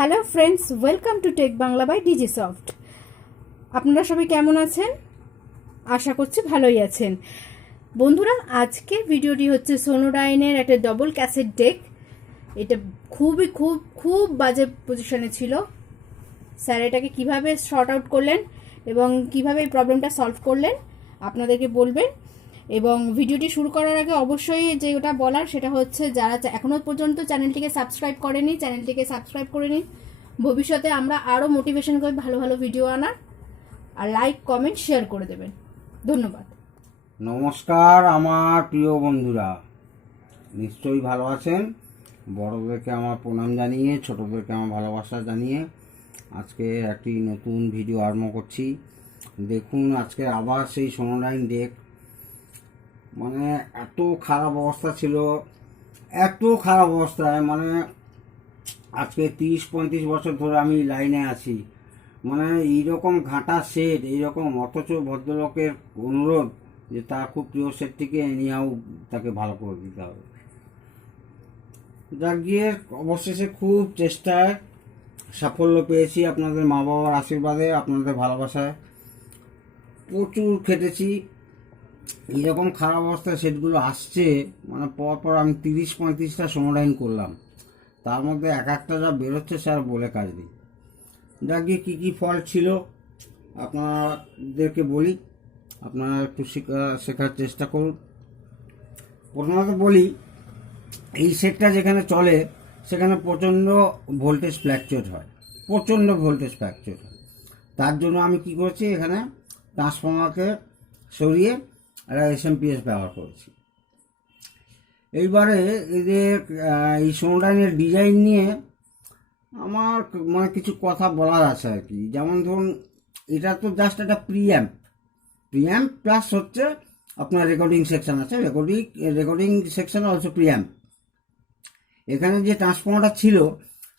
Hello friends, welcome to tech Bangla by digi soft. আপনারা সবাই কেমন আছেন? আশা করছি ভালোই আছেন। বন্ধুরা, আজকের ভিডিওটি হচ্ছে সোনোডাইনের একটা ডবল ক্যাসেট ডেক। এটা খুব বাজে পজিশনে ছিল। স্যার এটাকে কিভাবে শর্ট আউট করলেন এবং কিভাবে এই প্রবলেমটা সলভ করলেন আপনাদেরকে বলবেন। এবং ভিডিওটি শুরু করার আগে অবশ্যই যে ওটা বলার সেটা হচ্ছে, যারা এখনো পর্যন্ত চ্যানেলটিকে সাবস্ক্রাইব করেনি চ্যানেলটিকে সাবস্ক্রাইব করে নিন। ভবিষ্যতে আমরা আরও মোটিভেশন করি ভালো ভালো ভিডিও আনার। আর লাইক কমেন্ট শেয়ার করে দেবেন। ধন্যবাদ। নমস্কার আমার প্রিয় বন্ধুরা, নিশ্চয়ই ভালো আছেন। বড়দেরকে আমার প্রণাম জানিয়ে ছোটদেরকে আমার ভালোবাসা জানিয়ে আজকে একটি নতুন ভিডিও আরম্ভ করছি। দেখুন, আজকে আবার সেই সোনোডাইন ডেক, মানে এত খারাপ অবস্থা ছিল, এত খারাপ অবস্থায়, মানে আজকে 30-35 বছর ধরে আমি লাইনে আছি, মানে এইরকম ঘাঁটা সেট এইরকম, অথচ ভদ্রলোকের অনুরোধ যে তার খুব প্রিয় সেটটিকে এনিহাও তাকে ভালো করে দিতে হবে। যা গিয়ে অবশেষে খুব চেষ্টায় সাফল্য পেয়েছি, আপনাদের মা বাবার আশীর্বাদে, আপনাদের ভালোবাসায় প্রচুর খেটেছি। এইরকম খারাপ অবস্থায় সেটগুলো আসছে, মানে পর আমি 30-35টা সোনোডাইন করলাম, তার মধ্যে এক একটা যা বেরোচ্ছে স্যার বলে কাজ নেই। যা গিয়ে কী কী ফল্ট ছিল আপনাদেরকে বলি, আপনারা একটু শেখার চেষ্টা করুন। প্রথমত বলি, এই সেটটা যেখানে চলে সেখানে প্রচণ্ড ভোল্টেজ ফ্ল্যাকচুয়েট হয়, প্রচণ্ড ভোল্টেজ ফ্ল্যাকচুয়েট হয়। তার জন্য আমি কি করেছি, এখানে ট্রান্সফর্মারকে সরিয়ে একটা এসএমপিএস ব্যবহার করেছি। এইবারে এই সোনোডাইনের ডিজাইন নিয়ে আমার মানে কিছু কথা বলার আছে আর কি। যেমন ধরুন, এটা তো জাস্ট একটা প্রিঅ্যাম্প প্লাস হচ্ছে আপনার রেকর্ডিং সেকশন আছে, রেকর্ডিং সেকশন অলসো প্রিঅ্যাম্প। এখানে যে ট্রান্সফর্মারটা ছিল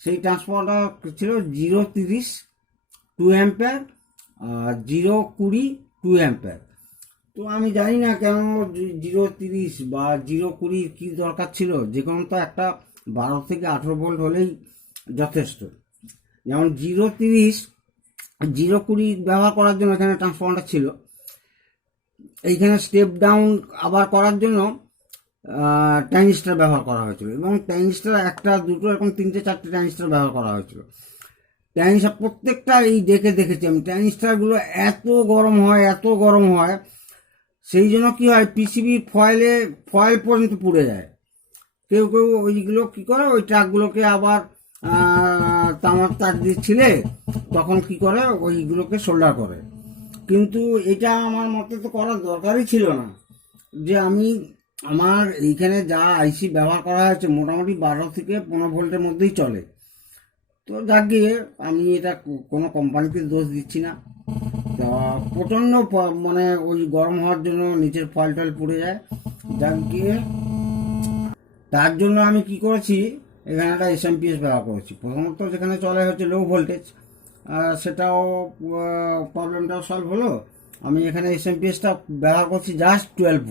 সেই ট্রান্সফর্মারটা ছিল 0-30 2 অ্যাম্পিয়ার আর 0-20 2 অ্যাম্পিয়ার। তো আমি জানি না কেন 0-30 বা 0-20 কি দরকার ছিল, যে কোনো তো একটা 12 থেকে 18 ভোল্ট হলেই যথেষ্ট। যেমন 0-30 0-20 ব্যবহার করার জন্য এখানে ট্রান্সফর্মারটা ছিল। এইখানে স্টেপ ডাউন আবার করার জন্য ট্রানজিস্টর ব্যবহার করা হয়েছিল, এবং ট্রানজিস্টর একটা দুটো এরকম 3-4টে ট্রানজিস্টর ব্যবহার করা হয়েছিল। ট্রানজিস্টর প্রত্যেকটা এই দেখেছি আমি, ট্রানজিস্টরগুলো এত গরম হয়, সেই জন্য কি হয়, পিসিবি ফয়েল পর্যন্ত পুড়ে যায়। কেউ ওইগুলো কি করে, ওই ট্রাকগুলোকে আবার তামার তার দিয়ে ছিলে তখন কি করে ওইগুলোকে সোল্ডার করে। কিন্তু এটা আমার মতে তো করার দরকারই ছিল না, যে আমার এইখানে যা আইসি ব্যবহার করা হয়েছে মোটামুটি 12 থেকে 15 ভোল্টের মধ্যেই চলে। তো যাক গিয়ে আমি এটা কোনো কোম্পানিকে দোষ দিচ্ছি না। প্রচণ্ড মানে ওই গরম হওয়ার জন্য নিচের ফয়েল টয়েল পুড়ে যায়। যাক গিয়ে তার জন্য আমি কি করেছি, এখানে একটা এসএমপিএস ব্যবহার করেছি। প্রথমত যেখানে চলে হচ্ছে লো ভোল্টেজ, সেটাও প্রবলেমটাও সলভ হলো। আমি এখানে এসএমপিএসটা ব্যবহার করছি জাস্ট 12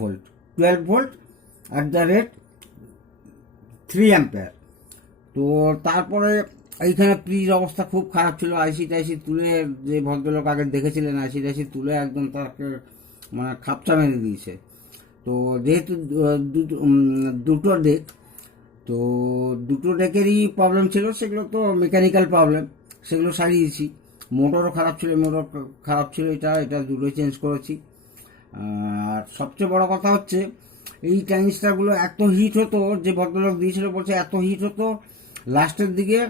ভোল্ট @3 অ্যাম্পিয়ার। তো তারপরে এইখানে প্রিজ অবস্থা খুব খারাপ ছিল। আইসি টাইসি তুলে, যে ভদ্রলোক আগে দেখেছিলেন, আইসি টাইসি তুলে একদম তাকে মানে খাপচা মেরে দিয়েছে। তো যেহেতু দুটো ডেক, তো দুটো ডেকেরই প্রবলেম ছিল, সেগুলো তো মেকানিক্যাল প্রবলেম, সেগুলো সারিয়েছি। মোটরও খারাপ ছিল, এটা দুটোই চেঞ্জ করেছি। আর সবচেয়ে বড় কথা হচ্ছে, এই ট্রানজিস্টারগুলো এত হিট হতো, যে ভদ্রলোক দিয়েছিল বলছে এত হিট হতো লাস্টের দিকে,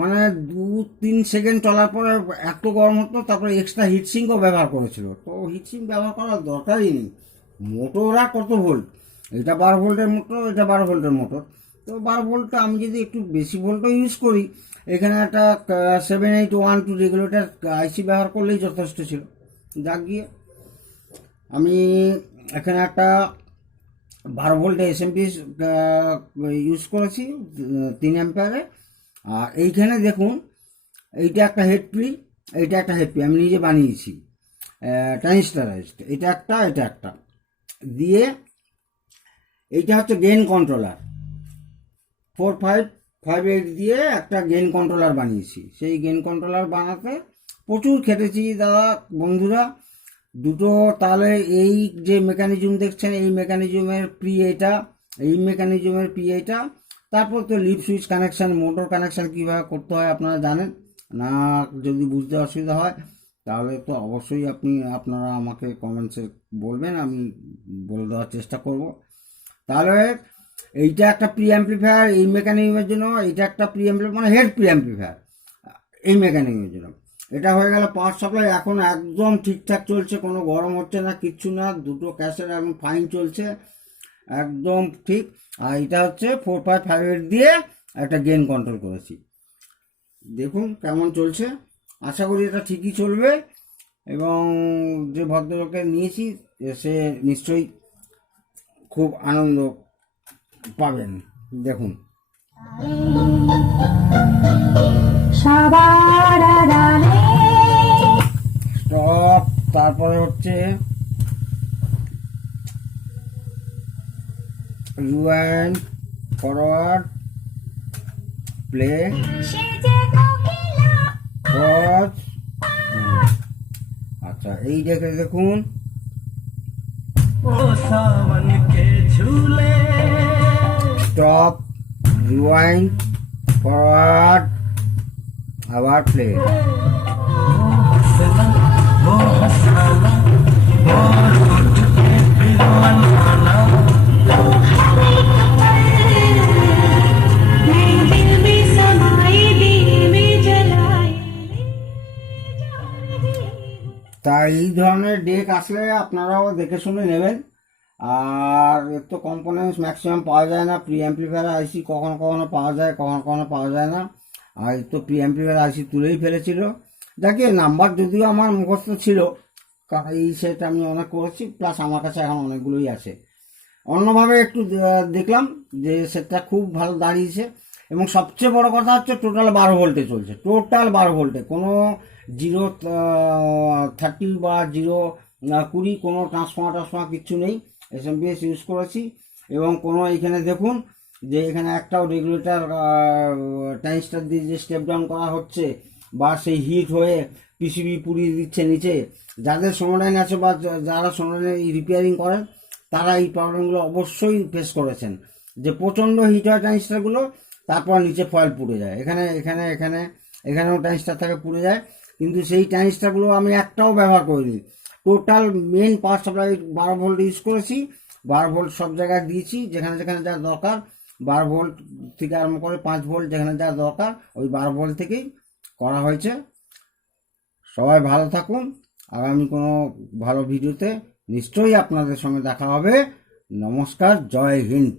মানে 2-3 সেকেন্ড চলার পরে এত গরম হতো। তারপরে এক্সট্রা হিটসিঙ্কও ব্যবহার করেছিল। তো হিটসিঙ্ক ব্যবহার করার দরকারই নেই, মোটর আর কত ভোল্ট, এটা 12 ভোল্টের মোটর। তো 12 ভোল্টটা আমি যদি একটু বেশি ভোল্টও ইউজ করি, এখানে একটা 7812 রেগুলেটর আইসি ব্যবহার করলেই যথেষ্ট ছিল। যাক গিয়ে আমি এখানে একটা 12 ভোল্টের এসএমপিএস ইউজ করেছি 3 অ্যাম্পিয়ারে। আর এইখানে দেখুন, এইটা একটা হেডপ্রি, আমি নিজে বানিয়েছি, ট্রানজিস্টারাইজড। এটা একটা দিয়ে, এইটা হচ্ছে গেইন কন্ট্রোলার 4-5 5.8 দিয়ে একটা গেইন কন্ট্রোলার বানিয়েছি। সেই গেইন কন্ট্রোলার বানাতে প্রচুর খেটেছি দাদা বন্ধুরা। দুটো তাহলে এই যে মেকানিজম দেখছেন, এই মেকানিজমের পি এটা, এই মেকানিজমের পি এটা। তারপর তো lead switch connection, motor connection কীভাবে করতে হয় আপনারা জানেন না। যদি বুঝতে অসুবিধা হয় তাহলে তো অবশ্যই আপনারা আমাকে কমেন্টসে বলবেন, আমি বলে দেওয়ার চেষ্টা করব। তাহলে এইটা একটা প্রি অ্যাম্প্লিফায়ার এই মেকানিজমের জন্য, এইটা একটা প্রি অ্যাম্প্লিফায়ার মানে হেড প্রি অ্যাম্প্লিফায়ার এই মেকানিজমের জন্য। এটা হয়ে গেল পাওয়ার সাপ্লাই। এখন একদম ঠিকঠাক চলছে, কোনো গরম হচ্ছে না, কিচ্ছু না। দুটো ক্যাসেট একদম ফাইন চলছে, একদম ঠিক। আর এটা হচ্ছে 4.58 দিয়ে একটা গেইন কন্ট্রোল করেছি। দেখুন কেমন চলছে, আশা করি এটা ঠিকই চলবে। এবং যে ভদ্রলোকে নিয়েছি সে নিশ্চয়ই খুব আনন্দ পাবেন। দেখুন স্টপ, তারপরে হচ্ছে রিওয়াইন্ড, ফরওয়ার্ড, প্লে, পজ। আচ্ছা এই দেখে দেখুন স্টপ, রিওয়াইন্ড, ফরওয়ার্ড, আবার প্লে। তা এই ধরনের ডেক আসলে আপনারাও দেখে শুনে নেবেন। আর এর তো কম্পোনেন্টস ম্যাক্সিমাম পাওয়া যায় না। প্রি অ্যাম্প্লিফায়ার আইসি কখনো কখনো পাওয়া যায়, কখনো কখনো পাওয়া যায় না। আর তো প্রি অ্যাম্প্লিফায়ার আইসি তুলেই ফেলেছিল। যাকে নাম্বার যদিও আমার মুখস্থ ছিল, কারণ এই সেট আমি অনেক করেছি, প্লাস আমার কাছে এখন অনেকগুলোই আছে। অন্যভাবে একটু দেখলাম যে সেটটা খুব ভালো দাঁড়িয়েছে। এবং সবচেয়ে বড় কথা হচ্ছে টোটাল 12 ভোল্টে চলছে, টোটাল 12 ভোল্টে, কোনো 0-30 বা 0-20 কোনো ট্রান্সফর্মার কিচ্ছু নেই। এসএমপিএস ইউজ করেছি। এবং কোনো এখানে দেখুন যে এখানে একটাও রেগুলেটর ট্রানজিস্টার দিয়ে যে স্টেপ ডাউন করা হচ্ছে বা সেই হিট হয়ে পিসিবি পুড়িয়ে দিচ্ছে নিচে। যাদের সোনোডাইন আছে বা যারা সোনোডাইন রিপেয়ারিং করেন তারা এই প্রবলেমগুলো অবশ্যই ফেস করেছেন, যে প্রচণ্ড হিট হয় ট্রানজিস্টারগুলো, তারপর নিচে ফয়েল পুড়ে যায়। এখানেও ট্রানজিস্টার থেকে পুড়ে যায়। কিন্তু সেই ট্রানজিস্টারগুলো আমি একটাও ব্যবহার করিনি। Total main power supply 12 volt use করেছি। 12 ভোল্ট সব জায়গায় দিয়েছি, যেখানে যেখানে যা দরকার। 12 ভোল্ট থেকে আরম্ভ করে 5 ভোল্ট যেখানে যা দরকার, ওই 12 ভোল্ট থেকেই করা হয়েছে। সবাই ভালো থাকুন। আগামী কোনো ভালো ভিডিওতে নিশ্চয়ই আপনাদের সঙ্গে দেখা হবে। নমস্কার, জয় হিন্দ।